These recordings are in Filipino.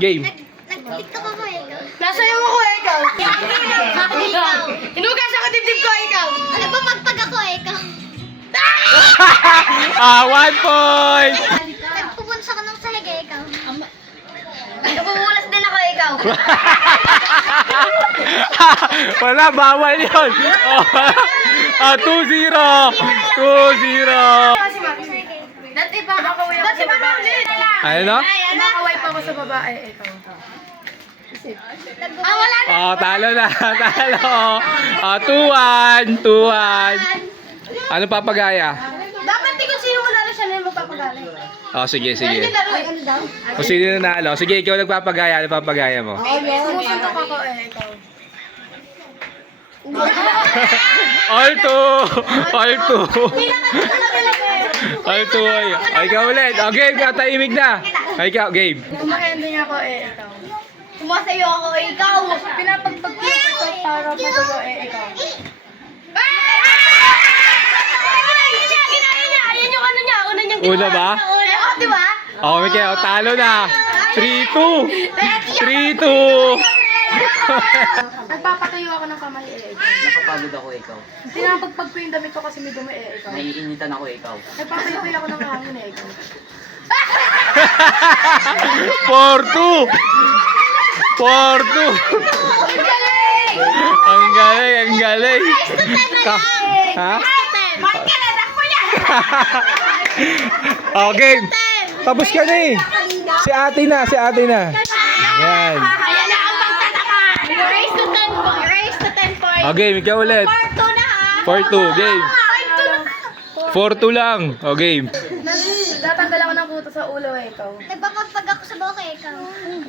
Game. Nag-tiktok ako eh, ikaw. Nasayaw ako eh, ikaw. Ako ikaw. Hinugas ako dibdib ko, ikaw. Nagpapagpag ako eh, ikaw. 1 point! Nagpupunsa ka ng sahig eh, ikaw. Nagpumulas din ako, ikaw. Wala, bawal yun. 2-0. 2-0. Dati pa ako yung sa babae. Ano? Nakaway pa ako sa babae, ikaw. Wala na. Talo na. Talo. 2-1. 2-1. Ano papagaya? Dapat di kung sino manalo siya na yung magpapagalay. Sige, sige. Ano daw? Kung sino nanalo. Sige, ikaw nagpapagaya. Ano papagaya mo? Sumusuntok ako eh, ikaw. All 2. All 2. All 2. Ay, ikaw ulit. Okay, tahimik na. Ay, ikaw, game. Kumahending ako eh, ikaw. Sumasayo ako eh, ikaw. Pinapagpag ko para magulo eh, ikaw. Yan yung ano niya, una niyang Una ba? di ba? Mikael, talo na. 3-2. 3-2. Nagpapatayo ako ng kamay eh, ikaw. Napapagod ako ikaw. Pinapagpag ko yung damit ko kasi may dumi eh, ikaw. Naiinitan ako ikaw. Nagpapatayo ako ng hangin eh, ikaw. 4-2. 4-2. Ang galing, ang galing. Ha? Okay. Tapos ka na eh. Si ate na, si ate na. Yan. Ayan na ang magtataka. Race to 10 points. Race to 10 points. Okay, ikaw ulit. 4-2 na ha. 4-2, game. 4-2 lang. Okay. Tatanggal ako ng kuto sa ulo eh, ikaw. Nagpapagpag ako sa boka eh, ikaw.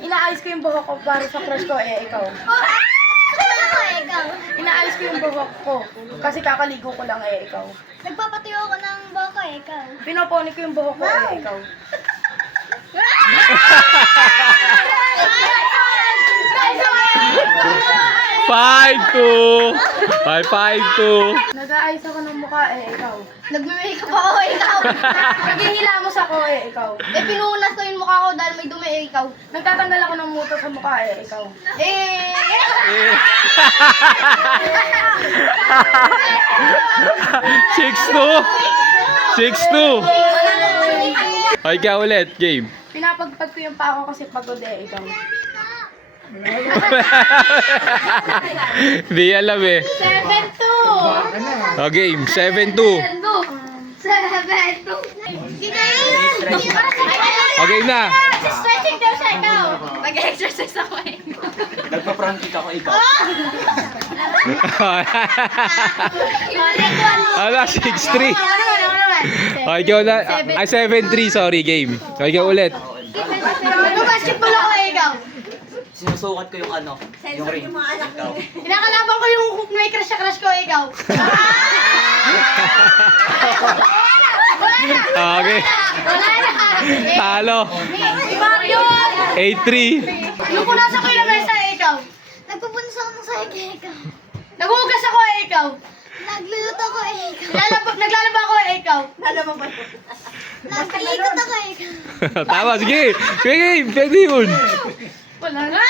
Inaayos ko yung buhok ko para sa crush ko eh, ikaw. Nagpapagpag ako eh, ikaw. Inaayos ko yung buhok ko kasi kakaligo ko lang eh, ikaw. Nagpapatayo ako ng boka eh, ikaw. Pinoponi ko yung buhok ko eh, ikaw. Five, 5-2. Nag-aayos ako ng mukha eh, ikaw. Nagme-makeup ako eh, ikaw. Naghihilamos ako eh, ikaw. Pinunas ko yung mukha ko dahil may dumi eh, ikaw. Nagtatanggal ako ng muto sa mukha eh, ikaw. Eh! 6-2. 6-2. Ay, ikaw ulit, game. Pinapagpag ko yung paa ko kasi pagod eh, ikaw. Di alam eh. 7-2. Game, 7-2. 7-2. Okay na. Stretching daw siya, ikaw. Mag-exercise ako eh. Nagpa-prank ako ikaw. Ala, 6-3. Okay, ikaw na. Ay, 7-3, sorry, game. Okay, ikaw ulit. Nag-basketball ako eh, ikaw. Sinusukat ko yung ano, yung ring. Ikaw. Kinakalaban ko yung may crush sa crush ko eh, ikaw. Okay. Wala na. Talo. Si Mario. 8-3. Yung punasan ko yung lamesa eh, ikaw. Nagpupunsa ako ng sahig eh, ikaw. Naghuhugas ako eh, ikaw. Nagluluto ako eh, ikaw. Naglalaba ako eh, ikaw. Nag-iikot ako eh, ikaw. Tama, sige. Sige, game. Pwede yun. Wala na.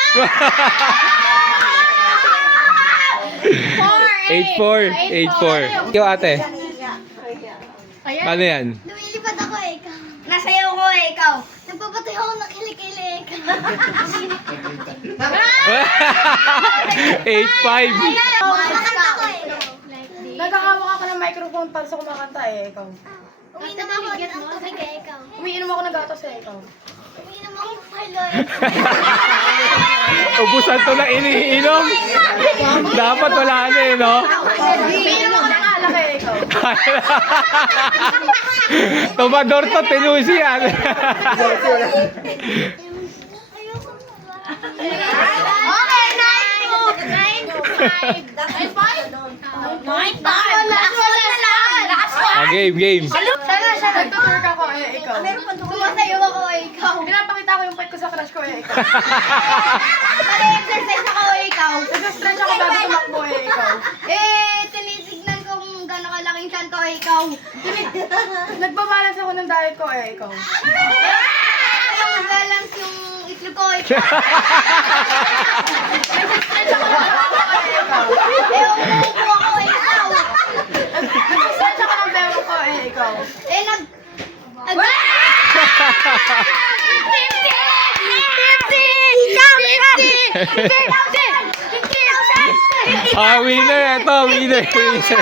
8-4. 8-4. Ikaw ate. Ano yan? Lumilipad ako eh, ikaw. Nasayaw ko eh, ikaw. Nagpapatayo ako ng kilikili eh, ikaw. 8-5. Kumakanta ako eh. Nagkahawak ako ng microphone para sa kumakanta eh, ikaw. Umiinom ako ng tubig eh, ikaw. Umiinom ako ng gatas eh, ikaw. Umiinom ako ng Milo eh. Ubusan to na iniinom. Dapat wala na eh, no? Umiinom ako ng alak eh, ikaw. Tumador to, tinusi yan. Okay, 9-2. 9-5. Last one. Game, game. Sana siya nagtutwerk ako eh, ikaw. Sumasayo ako eh, ikaw. Pinapakita ko yung pet ko sa crush ko eh, ikaw. Nag-exercise ako eh, ikaw. Nag-stretch ako bago tumakbo eh, ikaw. Tinitignan ko kung gano'ng kalaking tiyan ko eh, ikaw. Nagbabalance ako ng diet ko eh, ikaw. lang mag-balance yung itlog ko. Umuupo ako eh, ikaw. Search ako ng bemo ko ikaw. Eh, nag... 50,000! Ah, winner ito, winner. 50,000!